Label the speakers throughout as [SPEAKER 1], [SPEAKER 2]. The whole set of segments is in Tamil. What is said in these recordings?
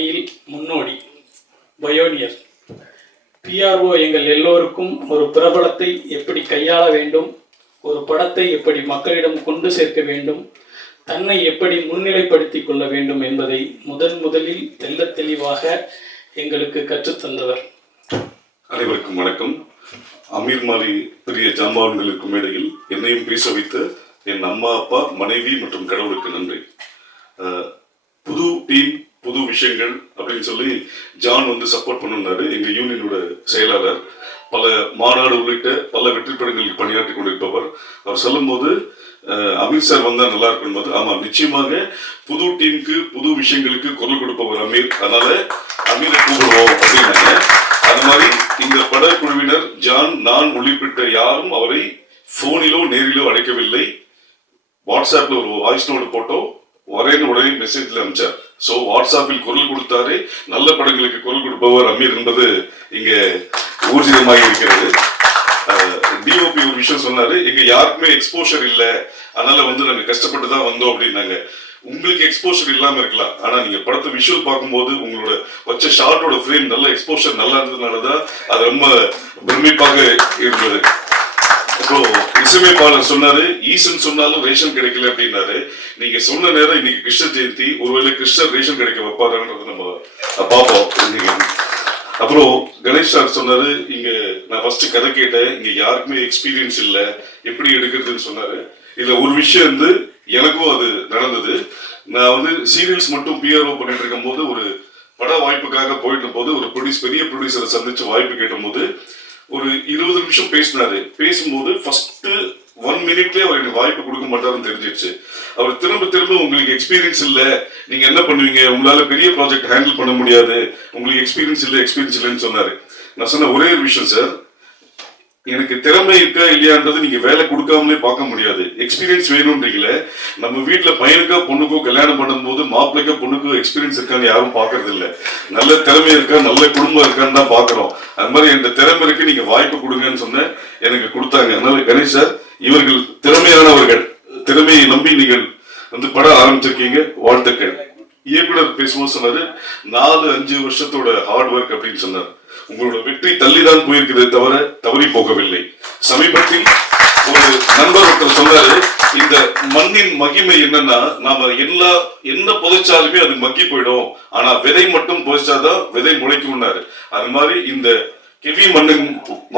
[SPEAKER 1] பணியில் முன்னோடி பயோனியர். பிஆர்ஓ எங்கள் எல்லோருக்கும் ஒரு பிரபலத்தை எப்படி கையாள வேண்டும் ஒரு படத்தை எப்படி மக்களிடம் கொண்டு சேர்க்க வேண்டும் தன்னை எப்படி முன்னிலைப்படுத்திக் கொள்ள வேண்டும் என்பதை முதன் முதலில் தெல்ல தெளிவாக எங்களுக்கு கற்றுத்தந்தவர்
[SPEAKER 2] அனைவருக்கும் வணக்கம். அமீர் மாலி பெரிய ஜாம்பாவன்களுக்கு இடையில் என்னையும் பேச வைத்த என் அம்மா அப்பா மனைவி மற்றும் கடவுளுக்கு நன்றி. புது டீம் விஷயங்கள் அப்படின்னு சொல்லி ஜான் வந்து சப்போர்ட் பண்ணுனாரு. எங்க யூனியனோட செயலாளர். பல மாநாடு உள்ளிட்ட பல வெற்றி படங்களில் பணியாற்றி கொண்டிருப்பவர். அவர் சொல்லும்போது அஹ், அமீர் சார் வந்தா நல்லா இருக்கும் போது ஆமா நிச்சயமாக புது டீமுக்கு புது விஷயங்களுக்கு குரல் கொடுப்பவர் அமீர். அதனால அமீரை கூப்பிடுவோம் அப்படின்னாங்க. அது மாதிரி இந்த படக்குழுவினர் ஜான் நான் உள்ளிட்ட யாரும் அவரை போனிலோ நேரிலோ அழைக்கவில்லை. வாட்ஸ்அப்ல ஒரு வாய்ஸ் நோட் போட்டோ வரேன்னு உடனே மெசேஜ்ல அனுப்பிச்சார் ஸோ வாட்ஸ்அப்பில் குரல் கொடுத்தாரு நல்ல படங்களுக்கு குரல் கொடுப்பவர் அமீர் என்பது இங்கே ஊர்ஜிதமாக இருக்கிறது. டிஓபி ஒரு விஷயம் சொன்னாரு எங்க யாருக்குமே எக்ஸ்போஷர் இல்ல. அதனால வந்து நாங்க கஷ்டப்பட்டு தான் வந்தோம் அப்படின்னாங்க. உங்களுக்கு எக்ஸ்போஷர் இல்லாம இருக்கலாம். ஆனா நீங்க படத்தை விஷுவல் பார்க்கும்போது உங்களோட வச்ச ஷார்ட்டோட ஃப்ரேம் நல்ல எக்ஸ்போஷர் நல்லா இருந்ததுனாலதான் அது ரொம்ப பிரமிப்பாக இருந்தது. அப்புறம் இசையமைப்பாளர் சொன்னாரு ஈசன் சொன்னாலும் ரேஷன் கிடைக்கல அப்படின்னாரு. நீங்க சொன்ன நேரம் இன்னைக்கு கிருஷ்ண ஜெயந்தி ஒருவேளை கிருஷ்ணர் ரேஷன் கிடைக்க வைப்பாருன்றது நம்ம பார்ப்போம். இன்னைக்கு அப்புறம் கணேஷ் சார் சொன்னாரு இங்க நான் ஃபர்ஸ்ட் கதை கேட்டேன் இங்க யாருக்குமே எக்ஸ்பீரியன்ஸ் இல்ல. எப்படி எடுக்கிறதுன்னு சொன்னாரு. இதுல ஒரு விஷயம் வந்து எனக்கும் அது நடந்தது. நான் வந்து சீரியல்ஸ் மட்டும் பிஆர்ஓ பண்ணிட்டு இருக்கும் போது ஒரு பட வாய்ப்புக்காக போயிட்டு போது ஒரு ப்ரொடியூஸ் பெரிய ப்ரொடியூசரை சந்திச்சு வாய்ப்பு கேட்டும் போது ஒரு இருபது நிமிஷம் பேசினாரு. பேசும்போது ஃபர்ஸ்ட் ஒன் மினிட்லேயே அவர் எனக்கு வாய்ப்பு கொடுக்க மாட்டாருன்னு தெரிஞ்சிருச்சு அவர் திரும்ப திரும்ப உங்களுக்கு எக்ஸ்பீரியன்ஸ் இல்லை. நீங்க என்ன பண்ணுவீங்க? உங்களால பெரிய ப்ராஜெக்ட் ஹேண்டில் பண்ண முடியாது. உங்களுக்கு எக்ஸ்பீரியன்ஸ் இல்லை எக்ஸ்பீரியன்ஸ் இல்லைன்னு சொன்னாரு. நான் சொன்ன ஒரே ஒரு விஷயம் சார் எனக்கு திறமை இருக்கா இல்லையான்றது நீங்க வேலை கொடுக்காமலே பார்க்க முடியாது. எக்ஸ்பீரியன்ஸ் வேணும்ன்றீங்கள நம்ம வீட்டில் பையனுக்கோ பொண்ணுக்கோ கல்யாணம் பண்ணும்போது மாப்பிள்ளைக்கோ பொண்ணுக்கோ எக்ஸ்பீரியன்ஸ் இருக்கான்னு யாரும் பாக்குறது இல்ல நல்ல திறமை இருக்கா நல்ல குடும்பம் இருக்கான்னு தான் பாக்குறோம் அது மாதிரி என் திறமை இருக்கு நீங்க வாய்ப்பு கொடுங்கன்னு சொன்னேன். எனக்கு கொடுத்தாங்க. அதனால கணேஷ் சார் இவர்கள் திறமையானவர்கள். திறமையை நம்பி நீங்கள் வந்து படம் ஆரம்பிச்சிருக்கீங்க. வாழ்த்துக்கள். இயக்குனர் பேசும்போது சொன்னாரு நாலு அஞ்சு வருஷத்தோட ஹார்ட் ஒர்க் அப்படின்னு சொன்னார். உங்களோட வெற்றி தள்ளிதான் போயிருக்குதே தவிர தவறி போகவில்லை. சமீபத்தில் ஒரு நண்பர் ஒருத்தர் சொன்னாரு இந்த மண்ணின் மகிமை என்னன்னா நாம எல்லா என்ன புதைச்சாலுமே அது மக்கி போயிடும். ஆனா விதை மட்டும் புதைச்சாதான் விதை முளைக்கும்னாரு. அது மாதிரி இந்த கெவி மண்ணின்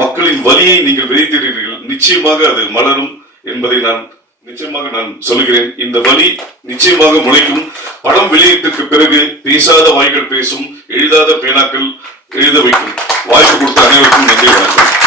[SPEAKER 2] மக்களின் வலியை நீங்கள் விதைத்திருக்கிறீர்கள் நிச்சயமாக அது மலரும் என்பதை நான் நிச்சயமாக நான் சொல்கிறேன் இந்த வலி நிச்சயமாக முளைக்கும். படம் வெளியீட்டுக்கு பிறகு பேசாத வாய்கள் பேசும் எழுதாத பேனாக்கள் எழுத வைக்கும். வாய்ப்பு கொடுத்த அனைவருக்கும் நன்றி வணக்கம்.